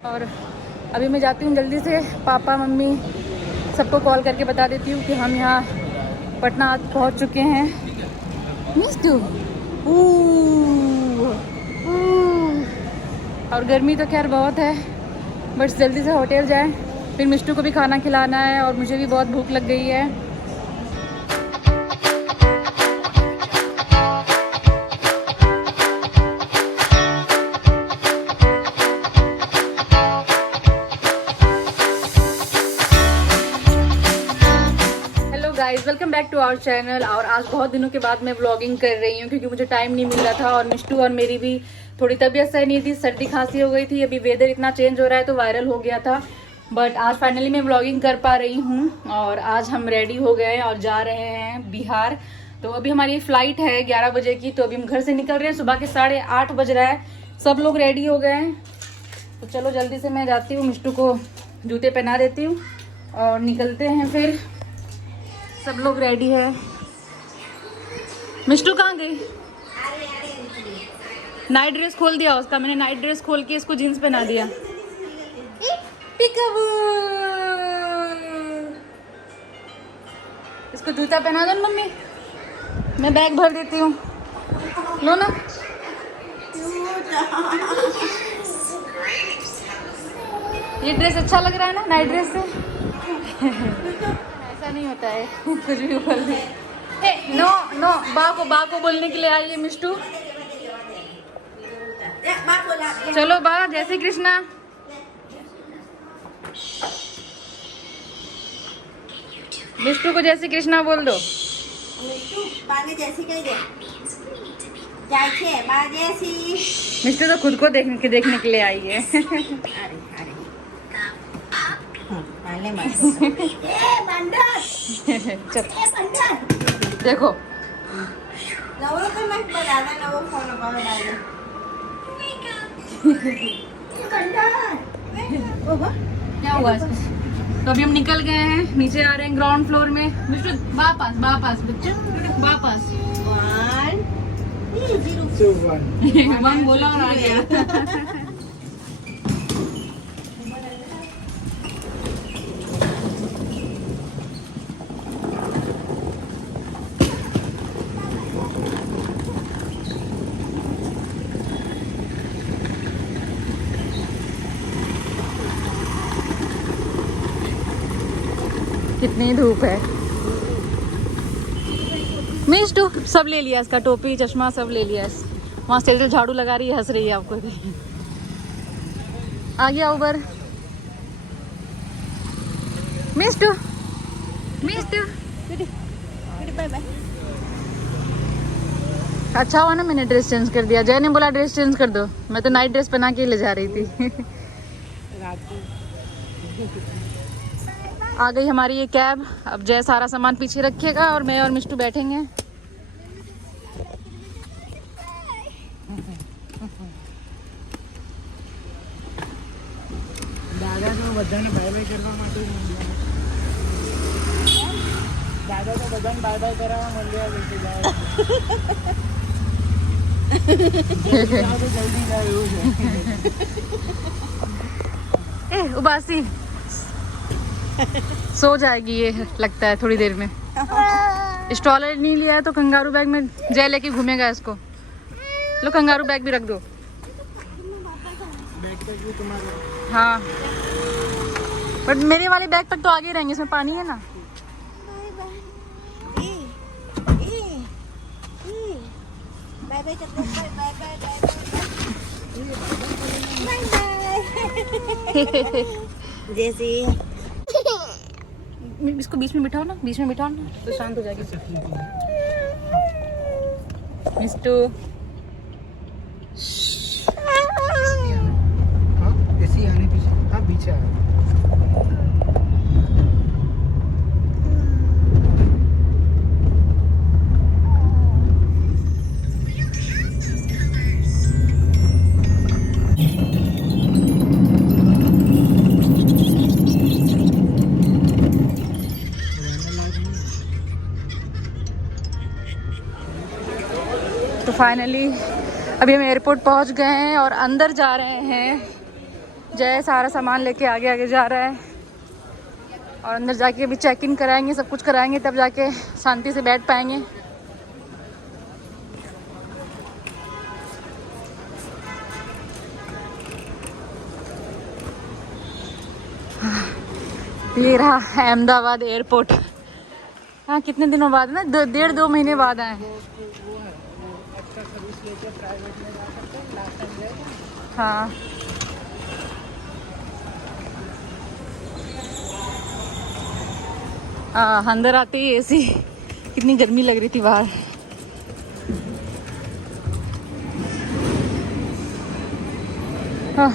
और अभी मैं जाती हूँ जल्दी से, पापा मम्मी सबको कॉल करके बता देती हूँ कि हम यहाँ पटना पहुँच चुके हैं। मिस्टू और गर्मी तो खैर बहुत है, बस जल्दी से होटल जाएं, फिर मिस्टू को भी खाना खिलाना है और मुझे भी बहुत भूख लग गई है। Guys welcome back to our channel. और आज बहुत दिनों के बाद मैं व्लॉगिंग कर रही हूँ क्योंकि मुझे टाइम नहीं मिल रहा था और मिष्टू और मेरी भी थोड़ी तबीयत सही नहीं थी, सर्दी खांसी हो गई थी। अभी वेदर इतना चेंज हो रहा है तो वायरल हो गया था, बट आज फाइनली मैं व्लॉगिंग कर पा रही हूँ। और आज हम रेडी हो गए और जा रहे हैं बिहार। तो अभी हमारी फ्लाइट है 11 बजे की, तो अभी हम घर से निकल रहे हैं। सुबह के 8:30 बज रहा है, सब लोग रेडी हो गए हैं। तो चलो जल्दी से मैं जाती हूँ, मिष्टू को जूते पहना देती हूँ और निकलते हैं। फिर सब लोग रेडी है। मिष्टू कहाँ गई? नाइट ड्रेस खोल दिया उसका, मैंने नाइट ड्रेस खोल के इसको जीन्स पहना दिया। पिकअप, इसको जूता पहना दो ना मम्मी, मैं बैग भर देती हूँ, लो ना। ये ड्रेस अच्छा लग रहा है ना नाइट ड्रेस से? ऐसा नहीं होता है, कुछ भी बोल दे। नो नो, बा को बोलने के लिए आई है मिष्टू। चलो बा, जय श्री कृष्णा। मिष्टू को जय श्री कृष्णा बोल दो। मिष्टू तो खुद को देखने के लिए आई है। देखो क्या हुआ इसको? तो अभी हम निकल गए हैं, नीचे आ रहे हैं ग्राउंड फ्लोर में। मिस्टर वापस बच्चे वापस 1 बोला और आ गया। कितनी धूप है। मिष्टू सब ले लिया इसका, टोपी चश्मा सब ले लिया। वहाँ से झाड़ू लगा रही है, हंस रही है आपको। आ गया उबर। Mishtu bye bye. अच्छा हुआ ना मैंने ड्रेस चेंज कर दिया, जय ने बोला ड्रेस चेंज कर दो, मैं तो नाइट ड्रेस पहना के ले जा रही थी। आ गई हमारी ये कैब। अब जय सारा सामान पीछे रखेगा और मैं और मिष्टू बैठेंगे। दादा तो बधाने बाय बाय करवा માટે દાદા તો બધાને બાય બાય કરાવવા માંડ્યા છે જાય જલ્દી જાય એવું છે। ए उबासी सो जाएगी ये लगता है थोड़ी देर में। स्ट्रॉलर नहीं लिया है तो कंगारू बैग में जय लेके घूमेगा इसको। लो कंगारू बैग भी रख दो। हाँ बट मेरे वाले बैग पैक तो आगे रहेंगे, इसमें पानी है ना। जैसे इसको बीच में बिठाओ ना, तो शांत हो जाएगी। मिस्टू ऐसी आने पीछे, हाँ पीछे आ। तो फाइनली अभी हम एयरपोर्ट पहुंच गए हैं और अंदर जा रहे हैं। जय सारा सामान लेके आगे आगे जा रहा है और अंदर जाके अभी चेक इन कराएंगे, सब कुछ कराएंगे, तब जाके शांति से बैठ पाएंगे। ये रहा अहमदाबाद एयरपोर्ट। हाँ, कितने दिनों बाद ना, 1.5-2 महीने बाद आए। एक्स्ट्रा सर्विस लेके प्राइवेट में जा सकते हैं, लास्ट टाइम गए थे। हाँ, अंदर आते ही एसी, कितनी गर्मी लग रही थी बाहर। हाँ,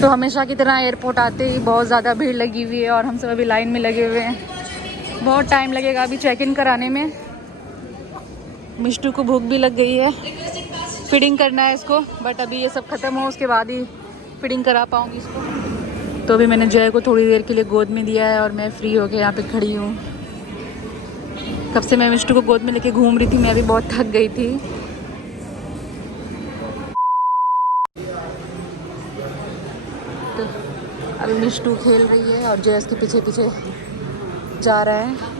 तो हमेशा की तरह एयरपोर्ट आते ही बहुत ज़्यादा भीड़ लगी हुई है और हम सब अभी लाइन में लगे हुए हैं। बहुत टाइम लगेगा अभी चेक इन कराने में। मिष्टू को भूख भी लग गई है, फीडिंग करना है इसको, बट अभी ये सब ख़त्म हो उसके बाद ही फीडिंग करा पाऊँगी इसको। तो अभी मैंने जय को थोड़ी देर के लिए गोद में दिया है और मैं फ्री होके यहाँ पे खड़ी हूँ। कब से मैं मिष्टू को गोद में लेके घूम रही थी, मैं अभी बहुत थक गई थी। तो अभी मिष्टू खेल रही है और जय उसके पीछे पीछे जा रहा है।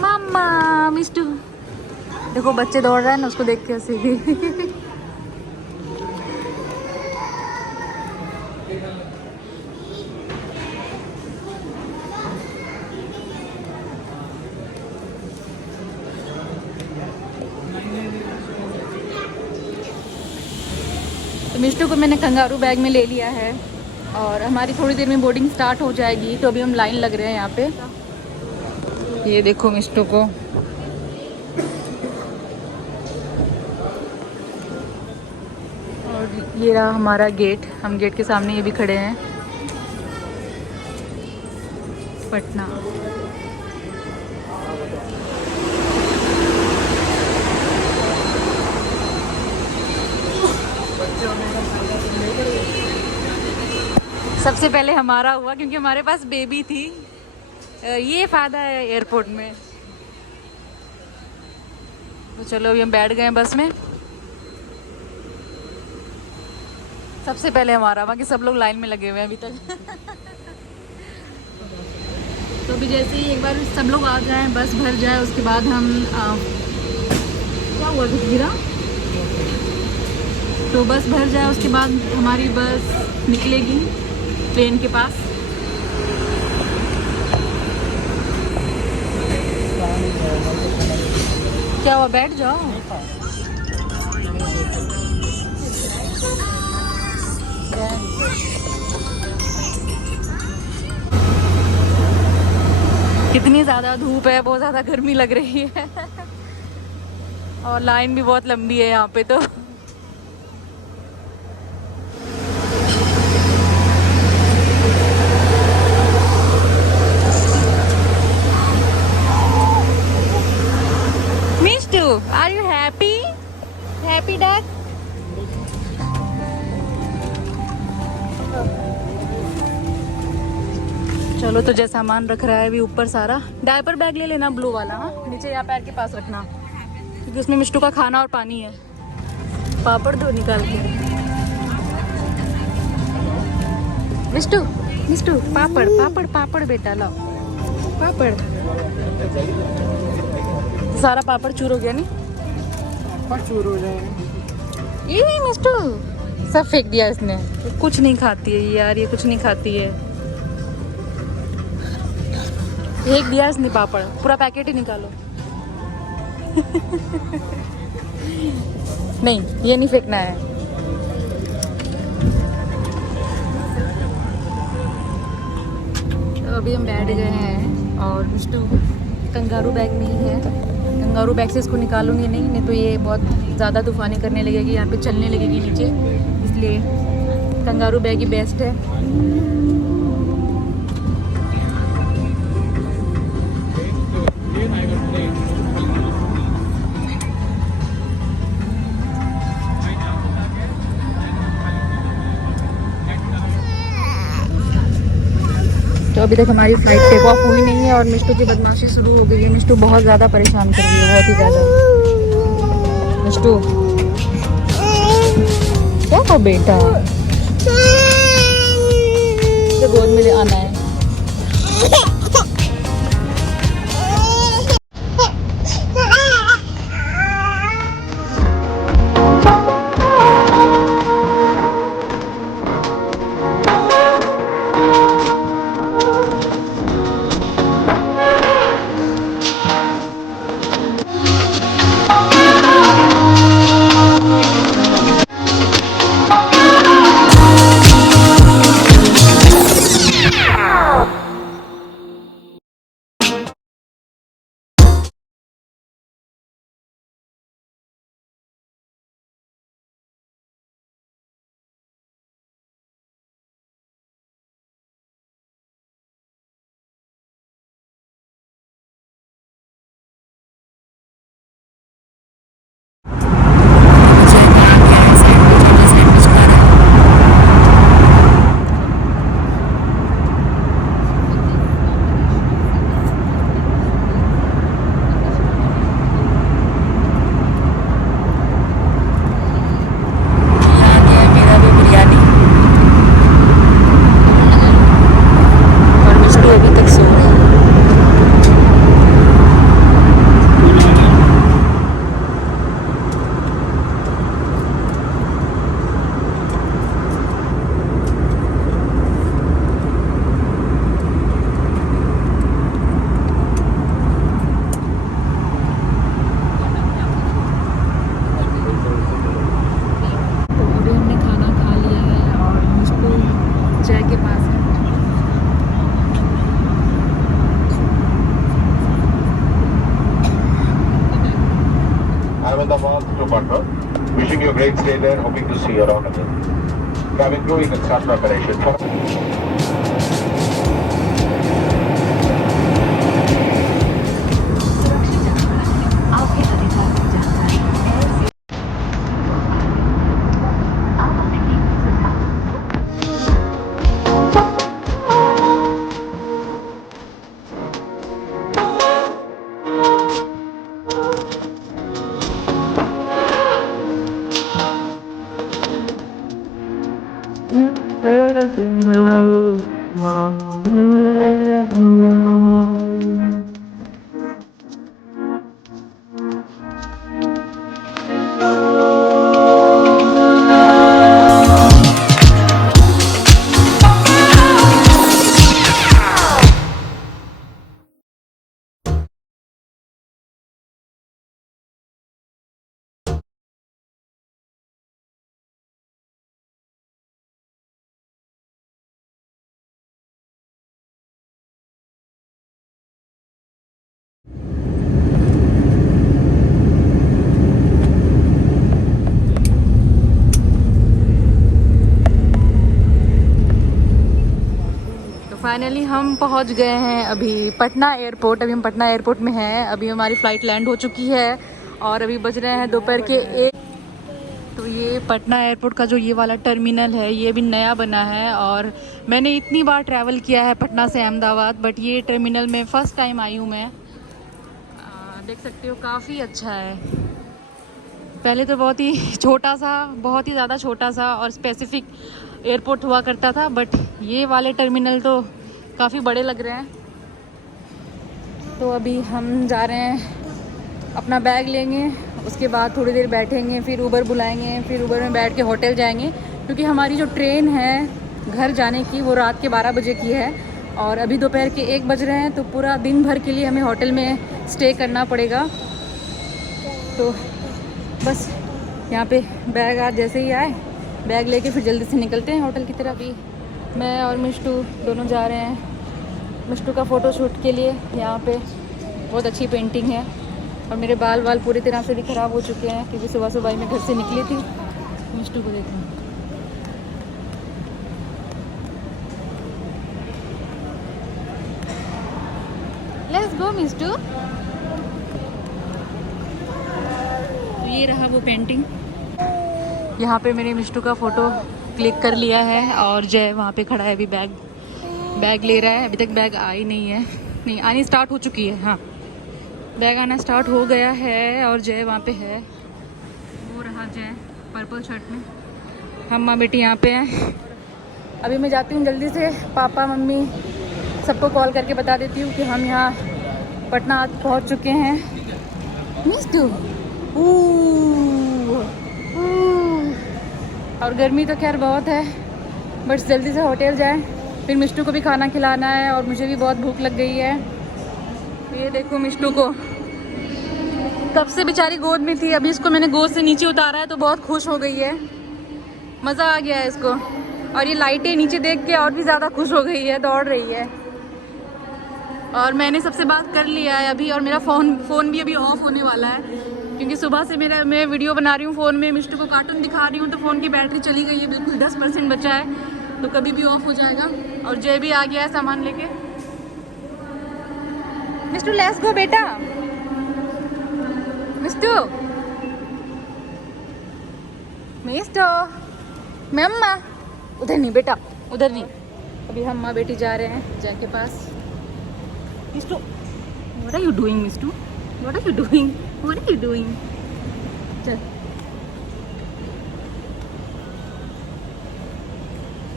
मामा मिष्टू, देखो बच्चे दौड़ रहे हैं ना, उसको देख के हंसी भी। तो मिष्टू को मैंने कंगारू बैग में ले लिया है और हमारी थोड़ी देर में बोर्डिंग स्टार्ट हो जाएगी। तो अभी हम लाइन लग रहे हैं यहाँ पे। ये देखो मिष्टू को, और ये रहा हमारा गेट। हम गेट के सामने ये भी खड़े हैं। पटना। सबसे पहले हमारा हुआ क्योंकि हमारे पास बेबी थी। ये फ़ायदा है एयरपोर्ट में। तो चलो अभी हम बैठ गए हैं बस में। सबसे पहले हमारा, बाकी सब लोग लाइन में लगे हुए हैं अभी तक। तो अभी जैसे ही एक बार सब लोग आ जाएं, बस भर जाए, उसके बाद हम क्या हुआ, कुछ गिरा? तो बस भर जाए उसके बाद हमारी बस निकलेगी ट्रेन के पास। क्या हुआ, बैठ जाओ। कितनी ज़्यादा धूप है, बहुत ज़्यादा गर्मी लग रही है। और लाइन भी बहुत लंबी है यहाँ पे। तो Mishtu, are you happy? Happy dad? चलो, तो जैसा सामान रख रहा है अभी ऊपर सारा। डायपर बैग ले लेना ब्लू वाला, हाँ, नीचे या पैर के पास रखना, क्योंकि उसमें मिष्टू का खाना और पानी है। पापड़ दो निकाल के। मिष्टू, मिष्टू, पापड़ पापड़ पापड़ बेटा, लाओ पापड़। सारा पापड़ चूर हो गया नहीं? चूर हो जाएगा। ये नहीं मिष्टू, सब फेंक दिया इसने। कुछ नहीं खाती है यार, ये कुछ नहीं खाती है। फेंक दिया इसने पापड़, पूरा पैकेट ही निकालो। नहीं, ये नहीं फेंकना है। तो अभी हम बैठ गए हैं और मिष्टू कंगारू बैग में ही है। कंगारू बैग से इसको निकालूंगी नहीं तो ये बहुत ज़्यादा तूफानी करने लगेगी, यहाँ पे चलने लगेगी नीचे, इसलिए कंगारू बैग ही बेस्ट है। तो अभी तक हमारी फ्लाइट टेक ऑफ हुई नहीं है और मिष्टू की बदमाशी शुरू हो गई है। मिष्टू बहुत ज़्यादा परेशान कर रही है, बहुत ही ज़्यादा। मिष्टू क्या हो बेटा, तो गोद में ले आना है। Wishing you a great stay there, hoping to see you around again. Cabin crew, you can start preparation. Finally हम पहुंच गए हैं अभी पटना एयरपोर्ट। अभी हम पटना एयरपोर्ट में हैं। अभी हमारी फ़्लाइट लैंड हो चुकी है और अभी बज रहे हैं दोपहर के 1। तो ये पटना एयरपोर्ट का जो ये वाला टर्मिनल है ये भी नया बना है और मैंने इतनी बार ट्रैवल किया है पटना से अहमदाबाद, बट ये टर्मिनल में फ़र्स्ट टाइम आई हूँ मैं। देख सकते हो काफ़ी अच्छा है। पहले तो बहुत ही छोटा सा, बहुत ही ज़्यादा छोटा सा और स्पेसिफिक एयरपोर्ट हुआ करता था, बट ये वाले टर्मिनल तो काफ़ी बड़े लग रहे हैं। तो अभी हम जा रहे हैं, अपना बैग लेंगे, उसके बाद थोड़ी देर बैठेंगे, फिर उबर बुलाएंगे, फिर उबर में बैठ के होटल जाएंगे, क्योंकि हमारी जो ट्रेन है घर जाने की वो रात के 12 बजे की है और अभी दोपहर के 1 बज रहे हैं। तो पूरा दिन भर के लिए हमें होटल में स्टे करना पड़ेगा। तो बस यहाँ पे बैग आज जैसे ही आए बैग लेके फिर जल्दी से निकलते हैं होटल की तरफ। भी मैं और मिष्टू दोनों जा रहे हैं मिष्टू का फ़ोटो शूट के लिए। यहाँ पे बहुत अच्छी पेंटिंग है और मेरे बाल पूरी तरह से भी ख़राब हो चुके हैं क्योंकि सुबह सुबह ही मैं घर से निकली थी। मिष्टू को देखो, लेट्स गो मिष्टू। तो ये रहा वो पेंटिंग। यहाँ पे मैंने मिष्टू का फ़ोटो क्लिक कर लिया है और जय वहाँ पे खड़ा है अभी बैग बैग ले रहा है। अभी तक बैग आई नहीं है, नहीं आनी स्टार्ट हो चुकी है। हाँ, बैग आना स्टार्ट हो गया है और जय वहाँ पे है, वो रहा जय पर्पल शर्ट में। हम माँ बेटी यहाँ पे हैं। अभी मैं जाती हूँ जल्दी से, पापा मम्मी सबको कॉल करके बता देती हूँ कि हम यहाँ पटना पहुँच चुके हैं। मिस्टू और गर्मी तो खैर बहुत है, बस जल्दी से होटल जाएं, फिर मिष्टू को भी खाना खिलाना है और मुझे भी बहुत भूख लग गई है। ये देखो मिष्टू को, कब से बेचारी गोद में थी, अभी इसको मैंने गोद से नीचे उतारा है तो बहुत खुश हो गई है, मज़ा आ गया है इसको। और ये लाइटें नीचे देख के और भी ज़्यादा खुश हो गई है, दौड़ रही है। और मैंने सबसे बात कर लिया है अभी, और मेरा फ़ोन भी अभी ऑफ होने वाला है, क्योंकि सुबह से मैं वीडियो बना रही हूँ फ़ोन में, मिष्टू को कार्टून दिखा रही हूँ, तो फ़ोन की बैटरी चली गई है, बिल्कुल 10% बचा है, तो कभी भी ऑफ हो जाएगा। और जय भी आ गया है सामान लेके। मिष्टू लेट्स गो बेटा, मिष्टू मम्मा, उधर नहीं बेटा, उधर नहीं। अभी हम माँ बेटी जा रहे हैं जय के पास। Mishtu, what are you doing Mishtu, what are you doing, what are you doing. चल,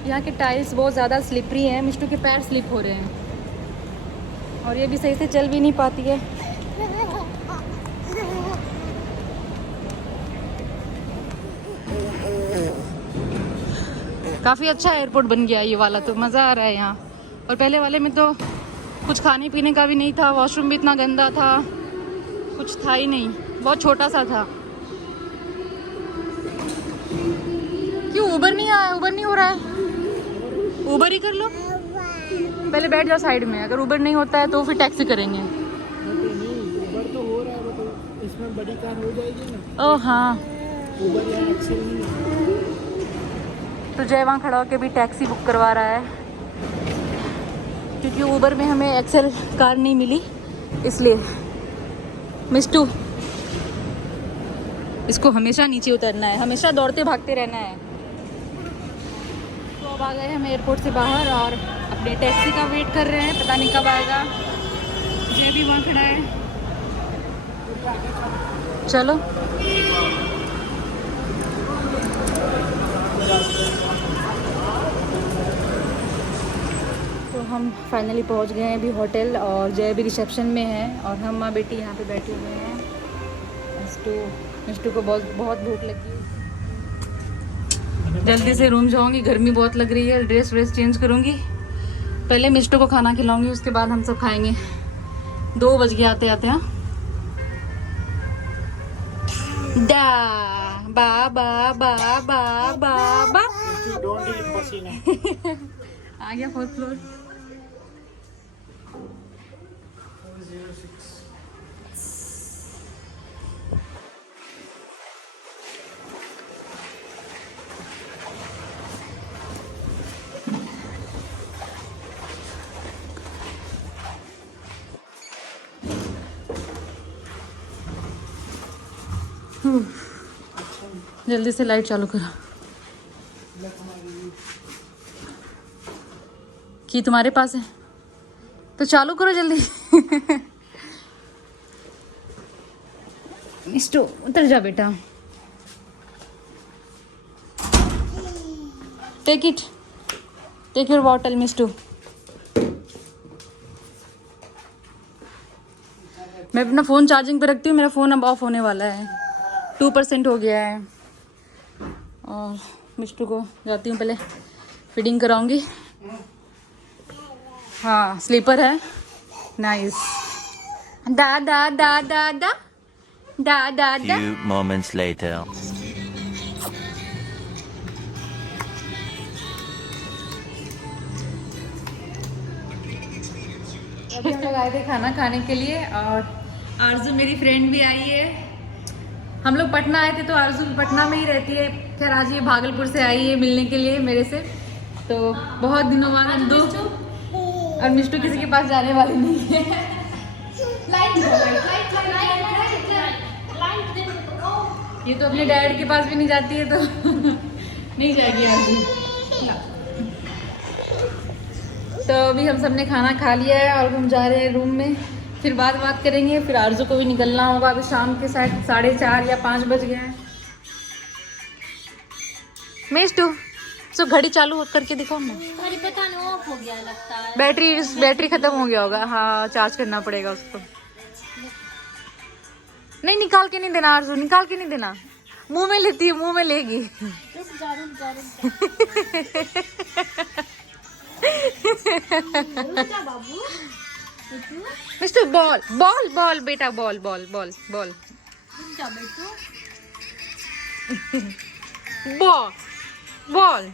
यहाँ के टाइल्स बहुत ज़्यादा स्लिपरी हैं, मिष्टू के पैर स्लिप हो रहे हैं और ये भी सही से चल भी नहीं पाती है। काफ़ी अच्छा एयरपोर्ट बन गया ये वाला, तो मज़ा आ रहा है यहाँ। और पहले वाले में तो कुछ खाने पीने का भी नहीं था, वॉशरूम भी इतना गंदा था, कुछ था ही नहीं, बहुत छोटा सा था। क्यों ऊबर नहीं आया, ऊबर नहीं हो रहा है, ऊबर ही कर लो। पहले बैठ जाओ साइड में, अगर ऊबर नहीं होता है तो फिर टैक्सी करेंगे। ऊबर तो हो रहा है, वो तो इसमें बड़ी कार हो जाएगी ना। ओह हाँ, ऊबर यहाँ एक्सेल नहीं है। तो जय वहाँ खड़ा होकर भी टैक्सी बुक करवा रहा है, क्योंकि ऊबर में हमें एक्सेल कार नहीं मिली, इसलिए। मिष्टू, इसको हमेशा नीचे उतरना है, हमेशा दौड़ते भागते रहना है। तो अब आ गए हम एयरपोर्ट से बाहर और अपने टैक्सी का वेट कर रहे हैं, पता नहीं कब आएगा। जय भी वहाँ खड़ा है। चलो, तो हम फाइनली पहुंच गए हैं अभी होटल, और जय भी रिसेप्शन में है और हम माँ बेटी यहाँ पे बैठे हुए हैं। मिष्टू को बहुत भूख लगी है। जल्दी से रूम जाऊंगी, गर्मी बहुत लग रही है, ड्रेस चेंज करूंगी, पहले मिष्टू को खाना खिलाऊंगी, उसके बाद हम सब खाएंगे। 2 बज गए आते आते। हाँ, डा बा बा बा बा बा बा आ गया 4th फ्लोर। जल्दी से लाइट चालू करो। कि तुम्हारे पास है तो चालू करो जल्दी। मिष्टू उतर जा बेटा, टेक योर बॉटल मिष्टू। मैं अपना फ़ोन चार्जिंग पे रखती हूँ, मेरा फ़ोन अब ऑफ होने वाला है, 2% हो गया है। और मिष्टू को जाती हूँ पहले फीडिंग कराऊंगी। हाँ, स्लीपर है, नाइस। दा दा दा दा दा दा दा दा। Few moments later. अभी हम लोग आए थे खाना खाने के लिए, और आरजू मेरी फ्रेंड भी आई है। हम लोग पटना आए थे तो आरजू पटना में ही रहती है, खैर आज ये भागलपुर से आई है मिलने के लिए मेरे से, तो बहुत दिनों बाद हम दो। और मिष्टू किसी के पास जाने वाली नहीं है। ये तो अपने डैड के पास भी नहीं जाती है, तो नहीं जाएगी आरजू। तो तो अभी हम सब ने खाना खा लिया है और हम जा रहे हैं रूम में, फिर बात करेंगे। फिर आरजू को भी निकलना होगा, अभी शाम के शायद 4:30 या 5 बज गए हैं। मिष्टू तो घड़ी चालू करके दिखाओ ना। अरे पता नहीं ऑफ हो गया लगता है। बैटरी खत्म हो गया होगा। हाँ चार्ज करना पड़ेगा उसको। नहीं निकाल के नहीं देना आरजू, निकाल के नहीं देना। मुंह में लेती है, मुंह में लेगी। मिस्टर बॉल बॉल बॉल बेटा ball ball ball ball ball ball.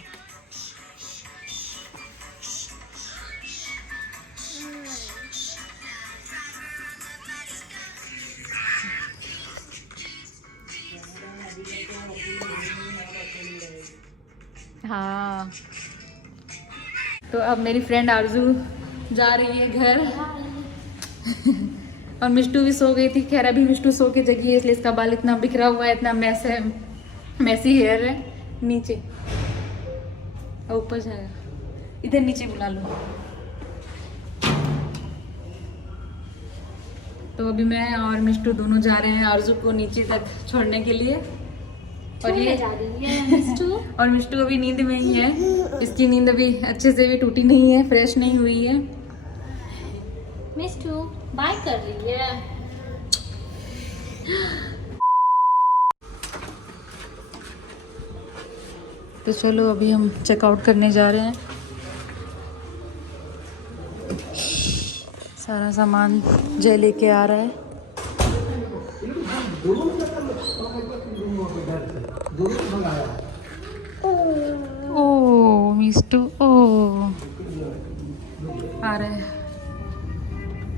हाँ तो अब मेरी फ्रेंड आरजू जा रही है घर और मिष्टू भी सो गई थी। खैर अभी मिष्टू सो के जगी है, इसलिए इसका बाल इतना बिखरा हुआ है, इतना मैसी हेयर है। नीचे ऊपर जाएगा, इधर नीचे बुला लो। तो अभी मैं और मिष्टू दोनों जा रहे हैं आरजू को नीचे तक छोड़ने के लिए। और ये जा रही है मिष्टू। और मिष्टू अभी नींद में ही है, इसकी नींद अभी अच्छे से भी टूटी नहीं है, फ्रेश नहीं हुई है। मिष्टू बाय कर रही है। तो चलो अभी हम चेकआउट करने जा रहे हैं। सारा सामान जय लेके आ रहा है। ओ मिष्टू ओ आ रहे हैं।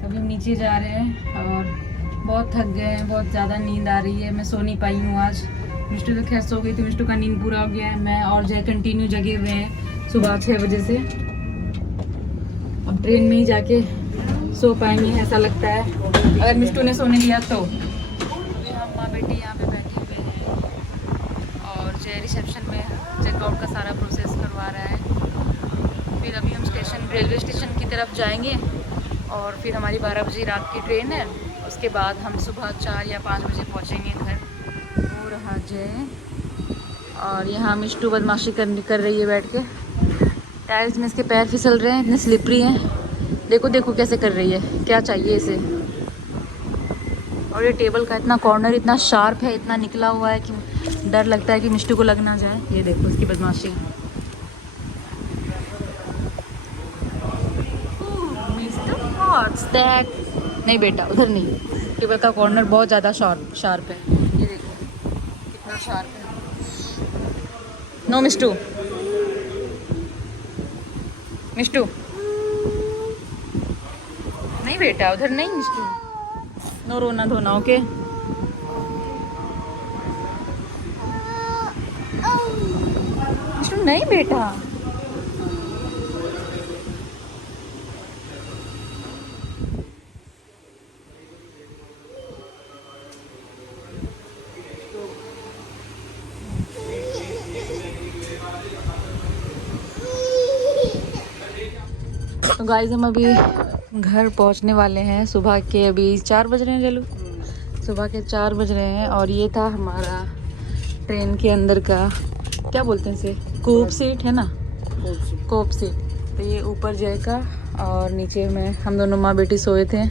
अभी हम नीचे जा रहे हैं और बहुत थक गए हैं, बहुत ज़्यादा नींद आ रही है। मैं सो नहीं पाई हूँ आज। मिष्टू तो खैर सो गई थी, मिष्टू का नींद पूरा हो गया है। मैं और जय कंटिन्यू जगे हुए हैं सुबह 6 बजे से। अब ट्रेन में ही जाके सो पाएंगे ऐसा लगता है, अगर मिष्टू ने सोने दिया तो। हम माँ बेटी यहाँ पे बैठे हुए हैं और जय रिसेप्शन में चेकआउट का सारा प्रोसेस करवा रहा है। फिर अभी हम रेलवे स्टेशन की तरफ जाएंगे और फिर हमारी 12 बजे रात की ट्रेन है। उसके बाद हम सुबह 4 या 5 बजे पहुँचेंगे घर। वो रहा जय और यहाँ मिष्टू बदमाशी कर रही है बैठ के। टायर्स में इसके पैर फिसल रहे हैं, इतने स्लिपरी हैं। देखो देखो कैसे कर रही है, क्या चाहिए इसे। और ये टेबल का इतना कॉर्नर इतना शार्प है, इतना निकला हुआ है कि डर लगता है कि मिष्टू को लग ना जाए। ये देखो इसकी बदमाशी। नहीं बेटा उधर नहीं, टेबल का कॉर्नर बहुत ज़्यादा शार्प है। ये देखो कितना शार्प है। नो मिष्टू, मिष्टू नहीं बेटा उधर नहीं। मिष्टू नो रोना धोना, ओके। मिष्टू नहीं बेटा। तो गाइस हम अभी घर पहुंचने वाले हैं। सुबह के अभी 4 बज रहे हैं। चलो सुबह के 4 बज रहे हैं और ये था हमारा ट्रेन के अंदर का, क्या बोलते हैं इसे, कूप सीट है ना, कोप सीट। तो ये ऊपर जय का और नीचे में हम दोनों माँ बेटी सोए थे।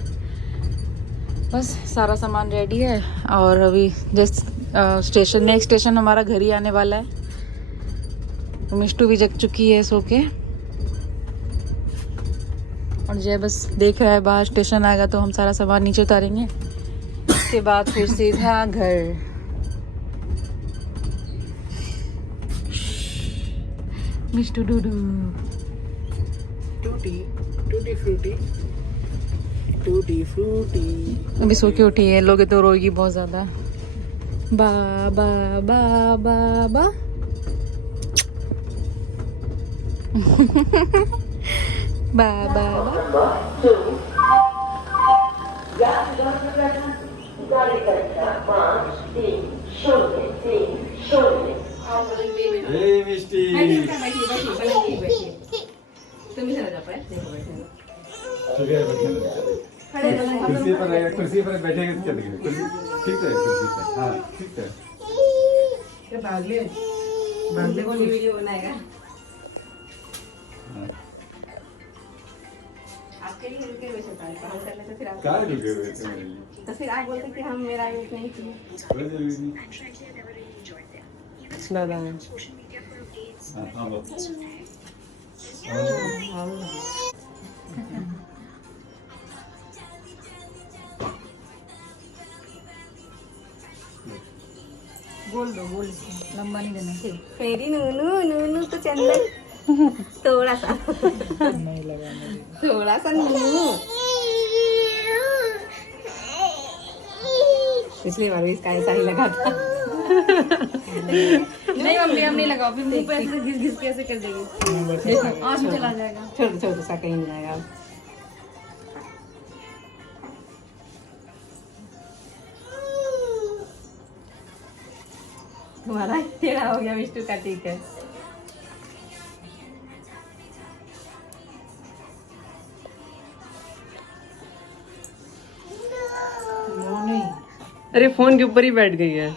बस सारा सामान रेडी है और अभी जस्ट नेक्स्ट स्टेशन हमारा घर ही आने वाला है। मिष्टू भी जग चुकी है सो के और जय बस देख रहा है बाहर स्टेशन आएगा तो हम सारा सामान नीचे उतारेंगे। उसके बाद फिर सीधा घर। मिष्टू डूडू टूटी फ्रूटी। अभी सो के उठी है, लोगे तो रोएगी बहुत ज्यादा। बा बा बा बा बा बा बा बा। तुम्ही चला जा पाए, देखो कुर्सी पर बैठेंगे तो चलेंगे कुर्सी ठीक है कुर्सी पर हाँ ठीक है ये भागले को वीडियो बनाएगा हाँ। आपके लिए रुके हुए हम कर लेते फिर आप क्या रुके हुए थे मेरे लिए तो फिर आप बोलते कि हम मेरा वेट नहीं किए कोई जरूरी नहीं दादा हाँ हाँ बस बोल दो लंबा नहीं देना मेरी नूनू नूनू तो चंदन थोड़ा सा नहीं लगा मुझे। थोड़ा सा नूनू पिछली बार भी इसका ऐसा ही लगा था नहीं मम्मी हम नहीं लगाओ फिर मुंह पे ऐसे घिस घिस के ऐसे कर देगी आँच में चला जाएगा छोटा छोटा सा कहीं नहीं जाएगा तुम्हारा टेढ़ा हो गया विष्णु का ठीक है अरे फोन के ऊपर ही बैठ गई है।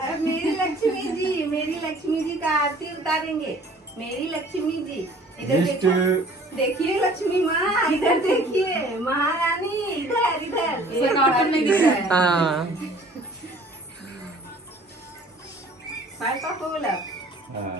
अरे मेरी लक्ष्मी जी का आरती उतारेंगे मेरी लक्ष्मी जी इधर देखो देखिए लक्ष्मी माँ इधर देखिए महारानी इधर इधर कार्टून नहीं दिख रहा है हाँ फाइव का फूल हाँ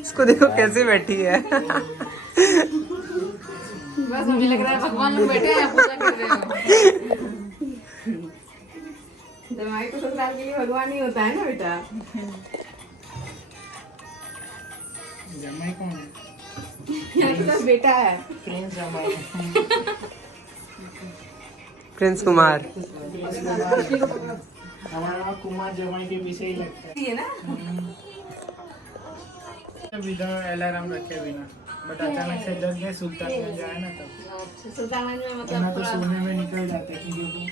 इसको देखो कैसे बैठी है। बस मुझे लग रहा है भगवान लोग बैठे हैं पूजा कर रहे हो जमाई को ससुराल के लिए भगवान ही होता है ना बेटा जमाई कौन है? यहाँ तो सब बेटा है प्रिंस जमाई। प्रिंस कुमार हमारा कुमार जमाई के पीछे ही लगता ये ना है। बिना अलार्म रखे बिना बट अचानक से जग गए सुल्तानगंज आए ना तब सुल्तानगंज में वरना मतलब तो थोड़ा सोने में निकल जाते क्योंकि